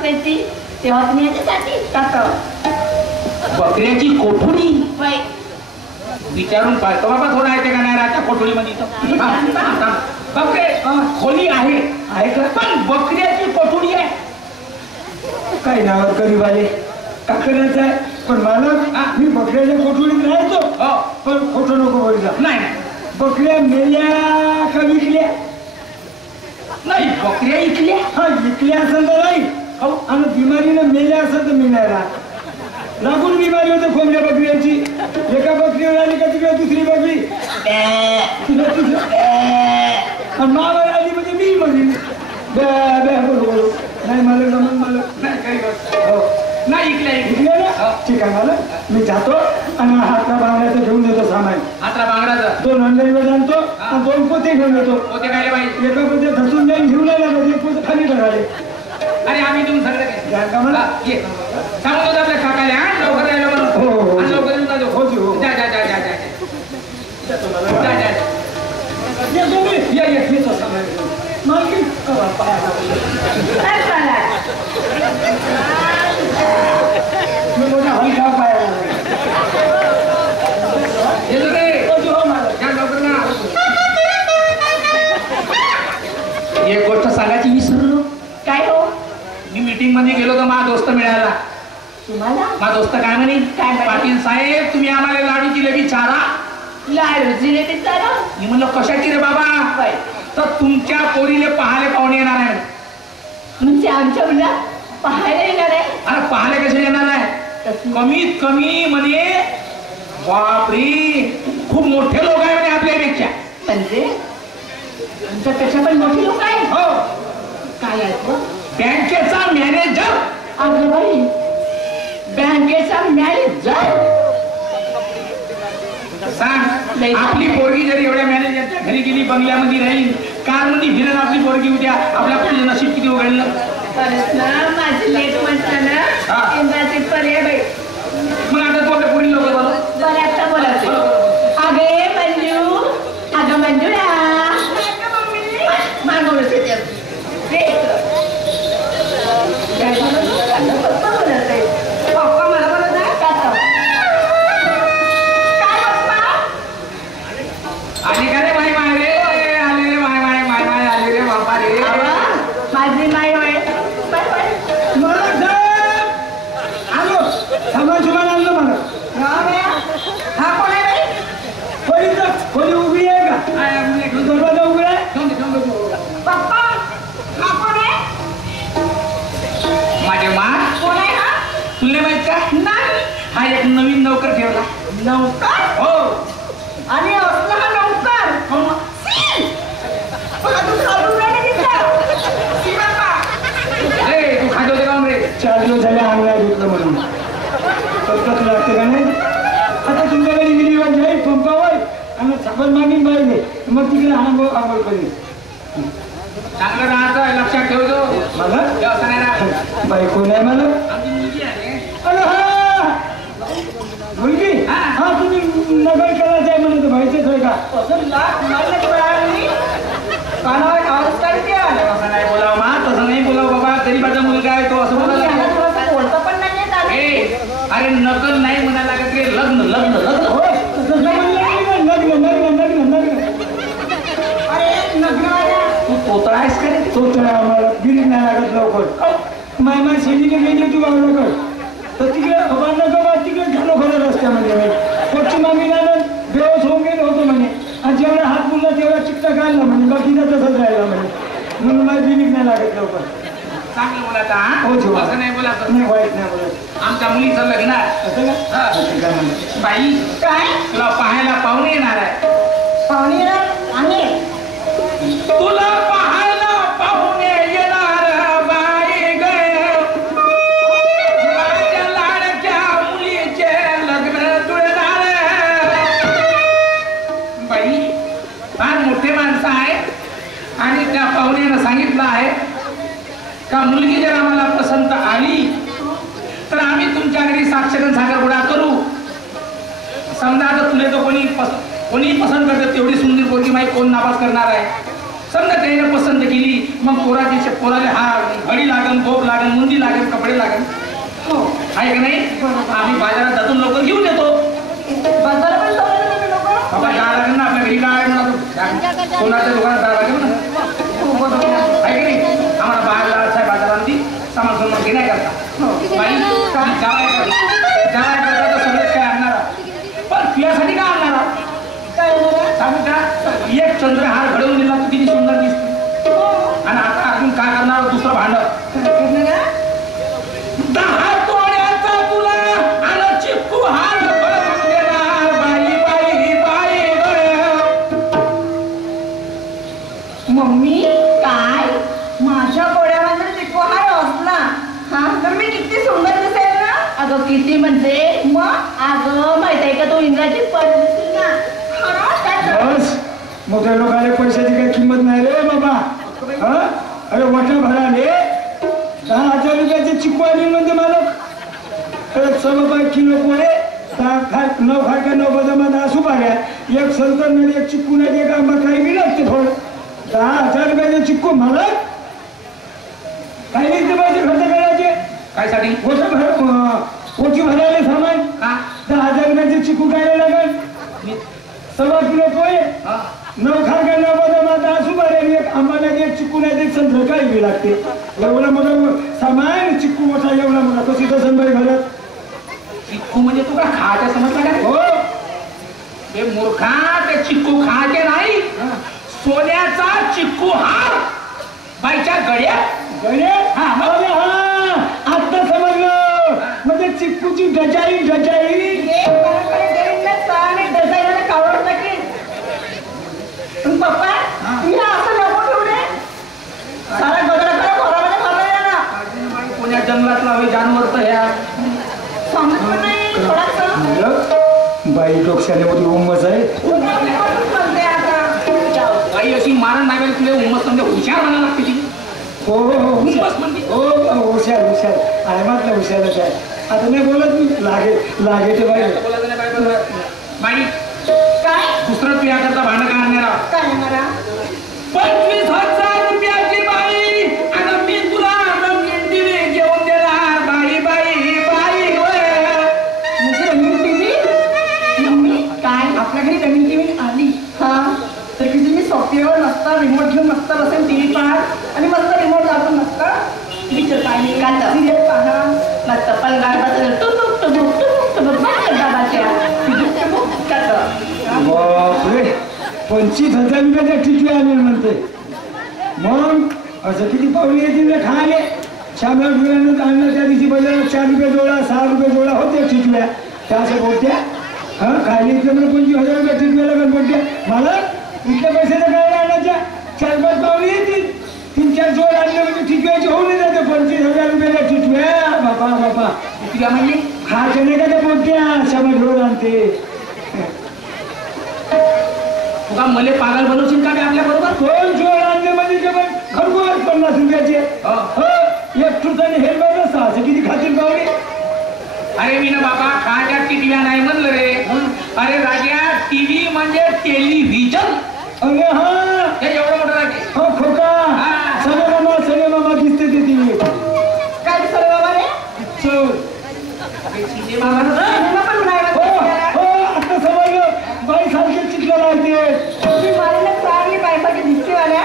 बकऱ्याची तेव्हा तुम्ही याच्यासाठी टाकतो. बकऱ्याची कोठुडी विचारून पाहतो बाबा थोडा येते का नाही राहत्या कोठुडीमध्ये बकरे खोली आहे का पण बकऱ्याची कोठुडी आहे काही नावात गरीब आले टाकण्याचं आहे पण मला मी बकऱ्याच्या कोठुडीत राहायचो पण खोटं नको बोलता. नाही बकऱ्या मेल्या का विकल्या? नाही बकऱ्या इकल्या. हा विकल्या असेल तर नाही आणि बिमारीनं मेल्या असेल तर मी नाही राहत. लागून बिमारी होते खोमऱ्या बकऱ्याची. एका बकरीवर आली का तिकडे दुसरी बकरी मावर आली म्हणजे मी म्हणली बोलू नाही मला जमून मला नाही काही नाही इकल्या इकल्या ना ठीक आहे मला मी जातो आणि हातला बांगड्याचं घेऊन देतो सामान. हातला बांगड्याचं 2 अंडरवेअर आणतो आणि 2 पोते घेऊन येतो. पोते काय पाहिजे एका पोते धसून जाईन घेऊन आला एक पोते खाली टाकाले. अरे आम्ही तुम्ही सगळं का मला सांगत होतो आपल्या काकाला लवकर यायला म्हणून हो लवकर येऊन जातो. हो जा जा जा जा जा जा जा येतो सामान मालकी मी मोठा हलका पाया एक गोष्ट सांगायची विसरलो. काय हो मी मीटिंग मध्ये गेलो तर माझा दोस्त मिळाला. तुम्हाला माझा दोस्त काय म्हणे पाटील साहेब तुम्ही आम्हाला लाडू जिलेबी चारा. लाडू जिलेबी चारा. मी म्हणलं कशाची रे बाबा तर तुमच्या पोरीले पाहायला पाहुणे येणार आहे. म्हणजे आमच्या मुला पाहायला येणार आहे. अरे पाहायला कसे येणार आहे कमीत कमी म्हणे बापरे खूप मोठे लोक आहे म्हणे आपल्यापेक्षा. म्हणजे आमच्यापेक्षा पण मोठी लोक आहे. हो काय आहे बँकेचा मॅनेजर. अगं बाई बँकेचा मॅनेजर. सांग आपली पोरगी जरी एवढ्या मॅनेजरच्या घरी गेली बंगल्यामध्ये राहील कार मध्ये फिरत आपली पोरगी उद्या आपल्या पुढे नशीब किती उघडलं. माझी लेट म्हटलं ना इंद्राचे पर्याय बाई. मग आता तू आपल्या पुढील लोक बऱ्याचदा बोलायचं अगे मंजू अगं मंजूला मागवलं पप्पा मला बोलत आहे आली का रे माय माय रे आले रे माय माय माय माय आले रे बाबा रे माझी माय होय आलो सामान सुमान आणलं मला. हा कोण आहे बाई? कोणी उभी आहे का दरवाजा उघडा आहे. पप्पा हा कोण आहे? माझे मा कोण आहे हा? तुला माहित का नाही. हा एक नवीन नौकर ठेवला. नौकर हो आणि असला हा नौकर तू खात होते का रे 4 दिवस झाले अंगला घेतलं म्हणून कसं लागते का नाही. आता तुमच्याकडे गेली जाईल पंपावर आणि साबण मागीन पाहिजे मग तिकडे आंघोळ करेल. चांगलं राहतं लक्षात ठेवतो मला असं नाही राहत. बायको नाही मला. आमची मुलगी आहे अरे हा मुलगी हा तुम्ही नगर करायचं आहे म्हणत व्हायचंच आहे का? कानावर आवाज काढते असं नाही बोलावं मा तसं नाही बोलावं बाबा गरीबाचा मुलगा आहे तो असं बोलायला बोलतं पण नाही. अरे नकल नाही म्हणायला लागत रे लग्न लग्न लग्न हो तसं लग्न लग्न लग्न लग्न लग्न. अरे लग्न तू तोतळा आहेस का रे. तो आम्हाला गिरी नाही लागत लवकर. माय शेतीने गेली तू बाबा तर तिकडे बाबा तिकडे झालो खरं रस्त्यामध्ये पश्चिम आम्ही बेवस होऊन गेलो होतो म्हणे आणि जेवढा हात मुलला तेवढा चिकटा काढला म्हणे बाकीचा तसंच राहिला म्हणे म्हणून माझी बिलिंग नाही लागत लवकर. चांगलं बोलायचं हा हो जेव्हा असं नाही बोलायचं नाही वाईट नाही बोलत. आमच्या मुलीचं लग्न असं का बाई काय तुला पाहायला पाहुणे येणार आहे. पाहुणे आणि तुला पाहायला पाहुणे येणार बाई ग माझ्या लाडक्या मुलीचे लग्न जुळणार. बाई फार मोठे माणसं आहे आणि त्या पाहुण्यानं सांगितलं आहे का मुलगी जर आम्हाला पसंत आली तर आम्ही तुमच्या घरी साक्षगंध साखरपुडा करू. समजा आता तुला तर कोणी पसंत करतात तेवढी सुंदर पोरगी माहिती कोण नापास करणार आहे. समजा त्याने पसंत केली मग पोराला हा घडी लागन भोप लागन मुंदी लागन आहे का नाही? आम्ही बाजारात जाऊन लवकर घेऊन येतो. बाजारात पण जाऊ नये तुम्ही लोकं. बाबा जावं लागेल ना, आपल्या घरी काय म्हणा कोणाच्या दुकानात जावं लागेल ना, आहे का नाही? आम्हाला बाहेर बाजारामध्ये सामान सोडून घे नाही करता. बाई जावाय करता तर सगळंच काय आणणार, पण तुझ्यासाठी काय आणणार काय होणार? सांगू का? एक चंद्रहार घडवून दिला तू किती सुंदर दिसते. आणि आता अजून काय करणार दुसरं भांड? काय करणार आहे? 10 तोड्याचा तुला आणि चिक्कू हार बनवून देणार बाई बाई बाई ग. मम्मी काय माझ्या गोड्यामध्ये चिकवाहार असला हा तर मी किती सुंदर दिसेल ना. अगं किती म्हणजे मग अगं माहित आहे का तू इंद्राची परी दिसेल ना. बस मोठ्या लोकांना पैशाची काही किंमत नाही रे बाबा. हा अरे वाटा भराले 10,000 रुपयाचे चिकू आली म्हणजे मालक. अरे 6 किलो पोहे 9 खारका 9 बदामात असू पाड्या एक संतर नाही एक चिक्कू नाही एक आंबा काही बी लागते फळ. 10,000 रुपयाचे चिक्कू मालक काही नाही ते पैसे खर्च करायचे काय साठी? पोची भरायला सामान. 10,000 रुपयाचे चिक्कू काय लागेल? 6 किलो पोहे 9 खारका 9 बदामात असू पाड्या एक आंबा नाही एक चिक्कू नाही एक संतर काही बी लागते. एवढा मोठा सामान चिक्कू मोठा एवढा मोठा कशी तसं बाई घरात. चिक्कू म्हणजे तू का खायच्या समजला का? हो ते मूर्खा, ते चिक्कू खायचे नाही, सोन्याचा चिक्कू हार बाईच्या गळ्यात. गणेश हा, मग? अरे हा आता समजलं म्हणजे चिक्कूची डजाई डजाई. पप्पा तुम्ही असं नको ठेवले सारा गजरा करा घरामध्ये घालायला ना. कोण्या जंगलातला हवे जानवर तर ह्या समजत पण नाही थोडासा. बाई डोक्याने मोठी उमस आहे. म्हणते आता बाई अशी मारण नाही पाहिजे तुला उमस म्हणजे हुशार म्हणायला लागते ती. हो हो उमस म्हणते. हो हुशार हुशार आहे म्हटलं हुशारच आहे. आता नाही बोलत मी लागे ते बाई. बोलायचं नाही बाई बरोबर. बाई काय दुसरं तुझ्या करता भांडं का आणणार? काय मला 25,000 रुपयाची बाई आणि मी तुला रंगीन घेऊन देणार बाई बाई बाई म्हणजे रंगीन टीव्ही. मम्मी काय आपल्या घरी रंगीन टीव्ही आली हा तर किती मी सॉफ्टवेअर नसता रिमोट घेऊन मस्त बसेल टीव्ही पाहत आणि मस्त रिमोट दाबून मस्त पिक्चर पाहिजे का सिरियल पाहा मस्त पलगार बसेल टुबुक टुबुक टुबुक टुबुक दाबाच्या बापरे 25,000 रुपयाच्या टिकली आले म्हणते. मग असं किती पाहुणे येतील खायले. शामला घेऊन आणलं त्या दिवशी बाजारात 4 रुपये जोडा 6 रुपये जोडा होत्या टिकल्या त्या अशा बोलत्या. हा खायला इथलं म्हणजे 25,000 रुपये टिकल्या लागत बोलत्या. मला इथल्या पैशाचं काय आणायच्या 4-5 पाहुणे येतील 3-4 जोड आणले म्हणजे टिकवायचे होऊन जाते. 25,000 रुपयाच्या टिकव्या बापा बापा तुला म्हणली खायच्या नाही का त्या बोलत्या शामा घेऊन आणते. तुका मले पागल बनवशील का आपल्या बरोबर? 2 जोड आणले म्हणजे ते पण खरगोश 50 रुपयाचे. एक ठुसाने हेल्मेट असं असं किती खातील पाहुणे. अरे मी ना बाबा खायच्या टिव्या नाही म्हणलं रे. अरे राजा टीव्ही म्हणजे टेलिव्हिजन. अरे हा हे एवढं मोठं राजे. हो खोका सने मामा दिसते ते टीव्ही. काय दिसलं बाबा रे सिनेमा सिनेमा पण नाही हो आता समजलं बाई सारखे चित्र लागते. तुम्ही मारायला चांगली पायपाची दिसतेवाल्या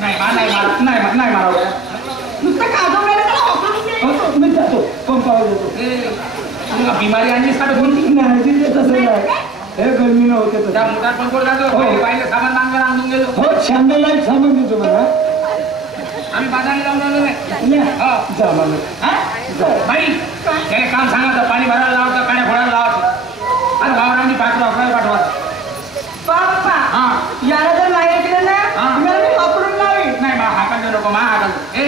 नाही मारावं. नुसतं काजवण्याला त्याला हॉकलून द्यायचं. मी जातो पंपावर जातो. तुला बिमारी आणलीस का कोणती? नाही तिथे तसं नाही हे गरमी नव्हते त्या तसं. मोटार पंपोर जातो बाईला सामान नांगर आणून गेलो. हो शांतला सामान देतो मला. आम्ही बाजारात जाऊन आलो नाही. हो. जा मला जा. बाई त्याने काम सांगायचं पाणी भरायला लावायचं काड्या फोडायला लावायचं आणि वावरांनी पाठवा. बाप्पा हा याला जर नाही केलं ना तुम्हाला मी हॉकलून लावी. नाही बा हाकाल नको मा हाकाल. ए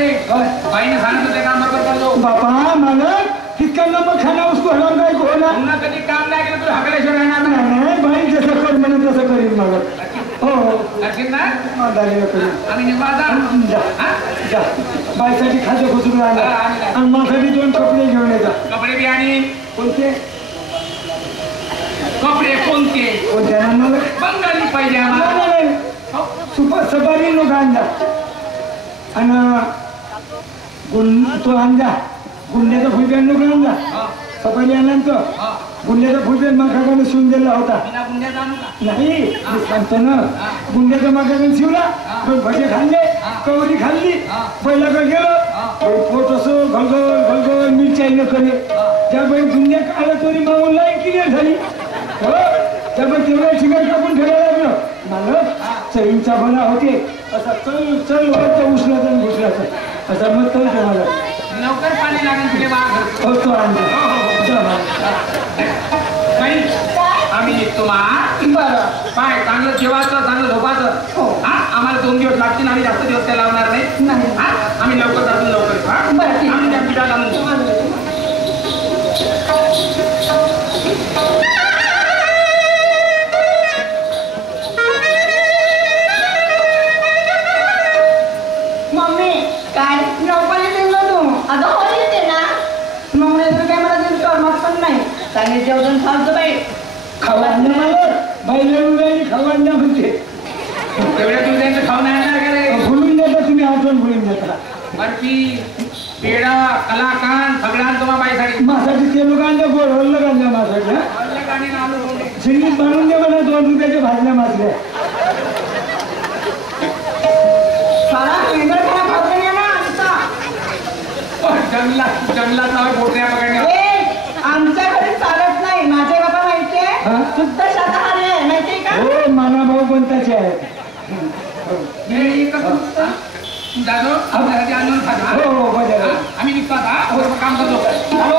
बाईने सांगितलं ते काम बरोबर करतो. बापा मला तितक्यांना मग खाना उसको हराम काय होणार. पुन्हा कधी काम नाही केलं तू हाकल्याशिवाय राहणार नाही. नाही बाई जसं कर म्हणून तसं करीन मला. हो लक्षात ना करीन. आम्ही निघा जा बाईसाठी खाद्य खुचून आणा आणि माझ्यासाठी 2 कपडे घेऊन येतात. कपडे बी आणि कोणते कपडे कोणते? कोणत्या मला बंगाली पाहिजे आम्हाला. सुपर सफारी लोक आणजा आणि तो आणजा गुंड्याचा फुलप्यान नको आणला सपाली आणला गुंड्याचा फुलप्यान माखाकडे शिवून दिला होता बिना गुंड्याचा आणू का? नाही मी सांगतो ना गुंड्याचा माखाकडे शिवला पण भजे खाल्ले कवरी खाल्ली पहिल्याकडे गेलो पोट असं घलघल घलघल मिरच्या करे त्यामुळे गुंड्या काढला तरी मागून लाईन क्लिअर झाली हो त्यामुळे तेवढ्या ठिकाणी कापून ठेवायला लागलं मला चवींचा बना होते असा चल चल वरचा उचलाचा आणि घुसलाचा असा मग तो मला लवकर पाणी लागेल तुझे बाग होतो आणला आम्ही निघतो मा बरं पाय चांगलं जेवायचं चांगलं झोपायचं हो. हा आम्हाला 2 दिवस लागतील आम्ही जास्त दिवस काय लावणार नाही नाही हा आम्ही लवकर जातो लवकर येऊ, हा? बरं, ठीक. आम्ही त्या पिठाला म्हणतो मम्मी काय नौकरी दिलं तू अगं हो येते ना मग तर काय मला दिवस करमत पण नाही चांगले जेवण खावतं बाई खवांना मला बैलांनी राहिली खवांना म्हणते एवढ्या तुम्ही त्यांचं खाऊन येणार का रे भुलून देता तुम्ही आठवण भुलून देता बर्फी पेढा कलाकांड सगळ्यांना तुम्हा बाईसाठी माझ्यासाठी ते लोकांना गोड होल्लं काढलं माझ्यासाठी वल्ले गाणी आणि आलू बोंडे. शिंगीत बांधून दे मला 2 रुपयाच्या भाजल्या माजल्या सारा केंद्र खराब खावतं नाही ना आमचा जंगलात नाव पोटऱ्या पकडण्या आमच्या घरी चालत नाही माझे बाबा माहितीये हा? शुद्ध शाकाहारी आहे माहितीये का हो माना भाऊ कोणताचे आहेत जाधव आपल्यासाठी आंदोलन खातो हो हो बजाव आम्ही निघतो आता काम करतो हॅलो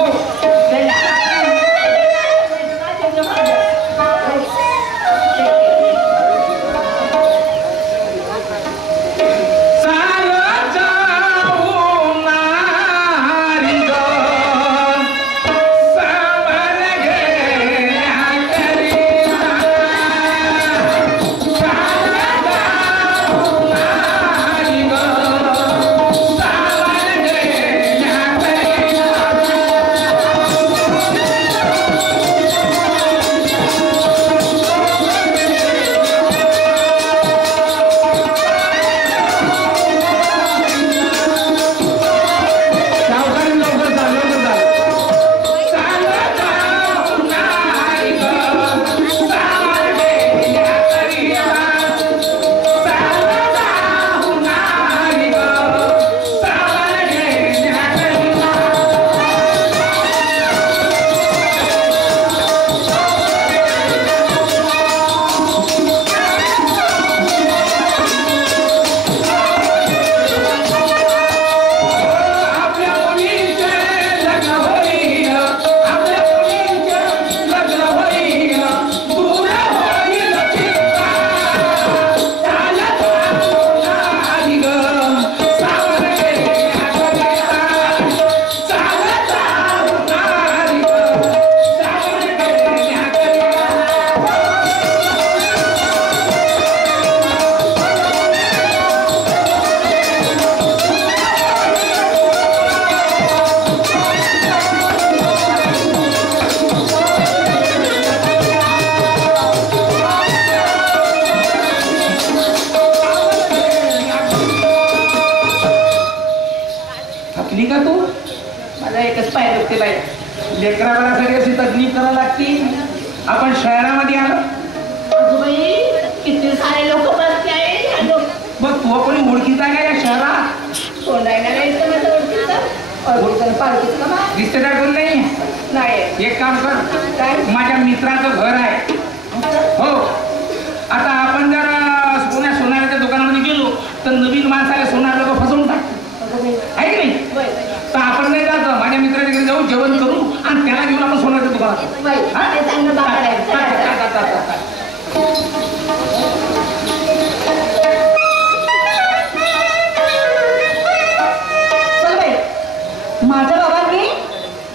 थकली का तू मला एकच पाय दुखते बाई लेकराला सगळ्याची तकलीफ करावी लागती आपण शहरामध्ये आलो बाई किती सारे लोक बसते आहे बघ तू कोणी ओळखीचा काय या शहरात सोडायला जायचं माझं ओळखीचं पालखीचं का बा? रिश्तेदार कोण नाही नाही एक काम कर काय माझ्या मित्राचं घर आहे हो आता आपण जर सोनाराच्या दुकानामध्ये गेलो तर नवीन माणसाला सोनार लोक फसवून टाकतो आहे की नाही तर आपण नाही जात माझ्या मित्राच्या घरी जाऊ जेवण करू आणि त्याला घेऊन आपण सोनाराच्या दुकानात हा? ते चांगलं बाळ आहे. चल बाई माझ्या बाबांनी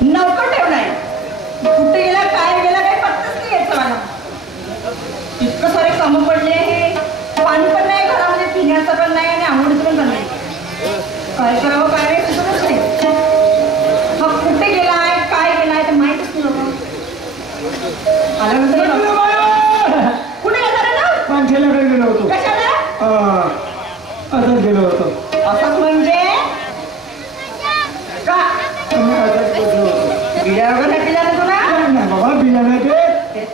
नौकर ठेवलाय कुठे गेला काय गेला काही पत्ताच नाही यायचं मला इतकं सारे कामं पडले पाणी पण नाही घरामध्ये पिण्याचं पण नाही आणि आंघोळीचं पण नाही काय करावं काय नाही सुचतच नाही मग कुठे गेलाय काय गेलाय ते माहितच नाही बाबा. आल्यानंतर कुठे गेला रे ना पांठेल्याकडे गेलो होतो कशाला असंच गेलो होतो असंच म्हणजे का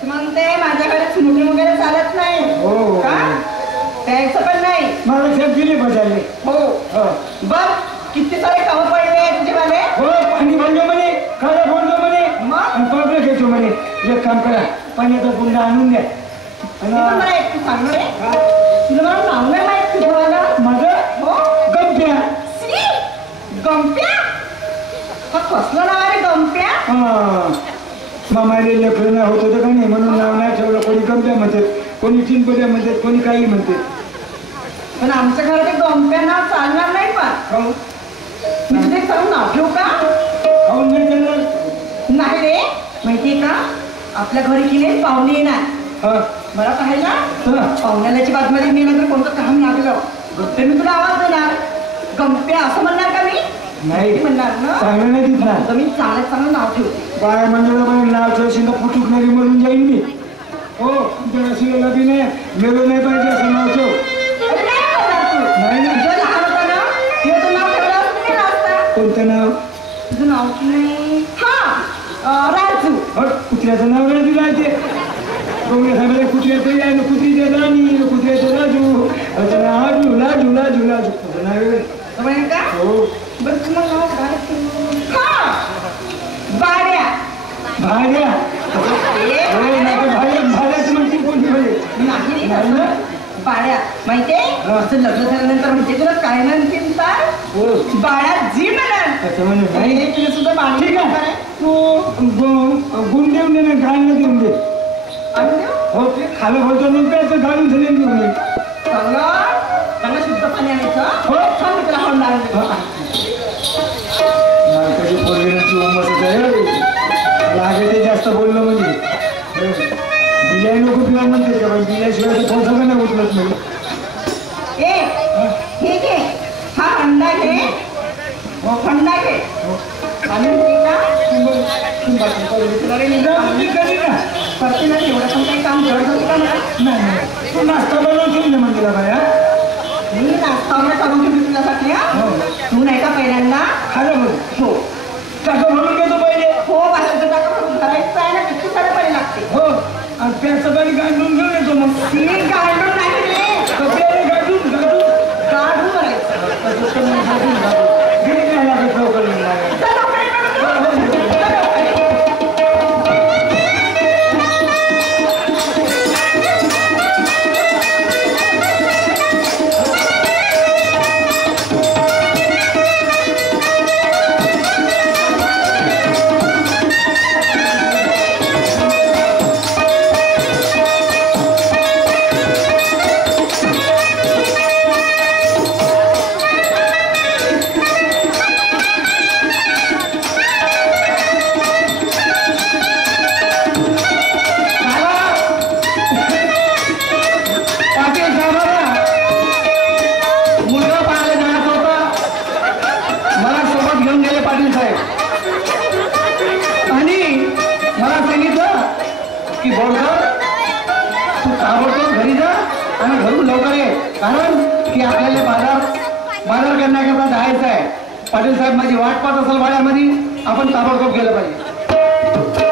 म्हणते माझ्या घरी स्मोकिंग वगैरे चालत नाही हो, हो. का प्यायचं पण नाही मला खेळ दिले बजारले. हो हो बघ किती सारे कामं पडले तुझे वाले हो पाणी भरलो म्हणे खायला भरलो म्हणे मग? आणि पावडर घेतो म्हणे. एक काम करा पाण्याचा गुंडा आणून द्या तुला आणि मला एकटं सांग रे तुला मला नाव नाही माहित तुझं वाला माझं हो गप्प्या. सी गंप्या हा कसलं नाव आहे रे गंप्या मामाले लेकरं नाही होत होतं का नाही म्हणून नाव नाही ठेवलं. कोणी गप्प्या म्हणतात कोणी चिंपड्या म्हणतात कोणी काही म्हणते. पण आमच्या घरात एक गंप्या नाव चालणार नाही पण खाऊन मी तुझे खरं नाव ठेवू का खाऊन नाही चालणार. नाही रे माहितीये का आपल्या घरी की नाही पाहुणे येणार हा मला पाहिला हा. पाहुण्याची बातमध्ये मी नंतर कोणतं काम लागलं तर मी तुला आवाज देणार गंप्या असं म्हणणार का मी नाही म्हणणार ना चांगलं नाही दिसणार. तर मी चांगलं नाव ठेवते बाय मंडळामध्ये नाव ठेवशील तर फुटुकणारी मरून जाईल मी. हो तुमच्या शिवाला बी नाही मेलो नाही पाहिजे असं नाव ठेव. अरे नाही म्हणणार तू नाही ना. तुझं लहान होता ना तेव्हा तू नाव ठेवलं असतं की नसतं कोणतं नाव? तुझं नाव की नाही हा राजू हट कुत्र्याचं नाव नाही दिलं आहे ते. कोंबड्या साहेबाला कुत्र्याचं आहे ना कुत्रीचं राणी कुत्र्याचं राजू असं नाव लाजू लाजू लाजू असं नाव आहे. समजेल का हो बरं तुम्हाला नाव काय ठेवू? हा बाड्या भाड्या हो नाही तर भाड्याचं म्हणतील कोणती म्हणजे नाही रे नाही ना? तसं. बाड्या माहितीये हा. असं लग्न झाल्यानंतर म्हणजे तुला काय म्हणतील तर हो बाळा जी म्हणा असं म्हणून नाही. तुला सुद्धा बाळा ठीक आहे तू गुण देऊन दे ना घालणं देऊन दे. हो ते खालं बोलतो नाही काय तर घालून झाले देऊन दे. चांगलं शुद्ध पाणी आणायचं हो. छान मी तुला हळद लावून नारकाची पोरगिरांची उंमसच आहे. लागे ते जास्त बोललं म्हणजे बिया नको पिवा म्हणते का पण बियाशिवाय तर थोडं सगळं नाही उठलंच नाही. ए हे घे हा अंडा घे हो अंडा घे आणि तुला रे मी मी करी ना. करते ना एवढं पण काही काम करत होतं का मला नाही नाही तू नाश्ता बनवून ठेवली ना मंदिरा बाया. मी नाश्ता वगैरे करून ठेवली तुझ्यासाठी हो तू नाही का पहिल्यांदा खालं बोल हो टाका भरून घेतो पहिले. हो बाहेरचं टाका भरून भरायचं आहे ना किती सारे पाणी लागते हो आणि प्याचं पाणी गांडून घेऊन येतो मग. ती गाडून नाही रे कपड्याने गांडून गांडून गाडून भरायचं गिरी नाही लागत लवकर येऊन लागत. चल लवकर ये बघ. की बोलकर तू ताबडतोब घरी जा आणि घरून लवकर ये कारण की आपल्याला बाजार करण्याकरता जायचं आहे. पाटील साहेब माझी वाट पाहत असेल वाड्यामध्ये आपण ताबडतोब गेलं पाहिजे.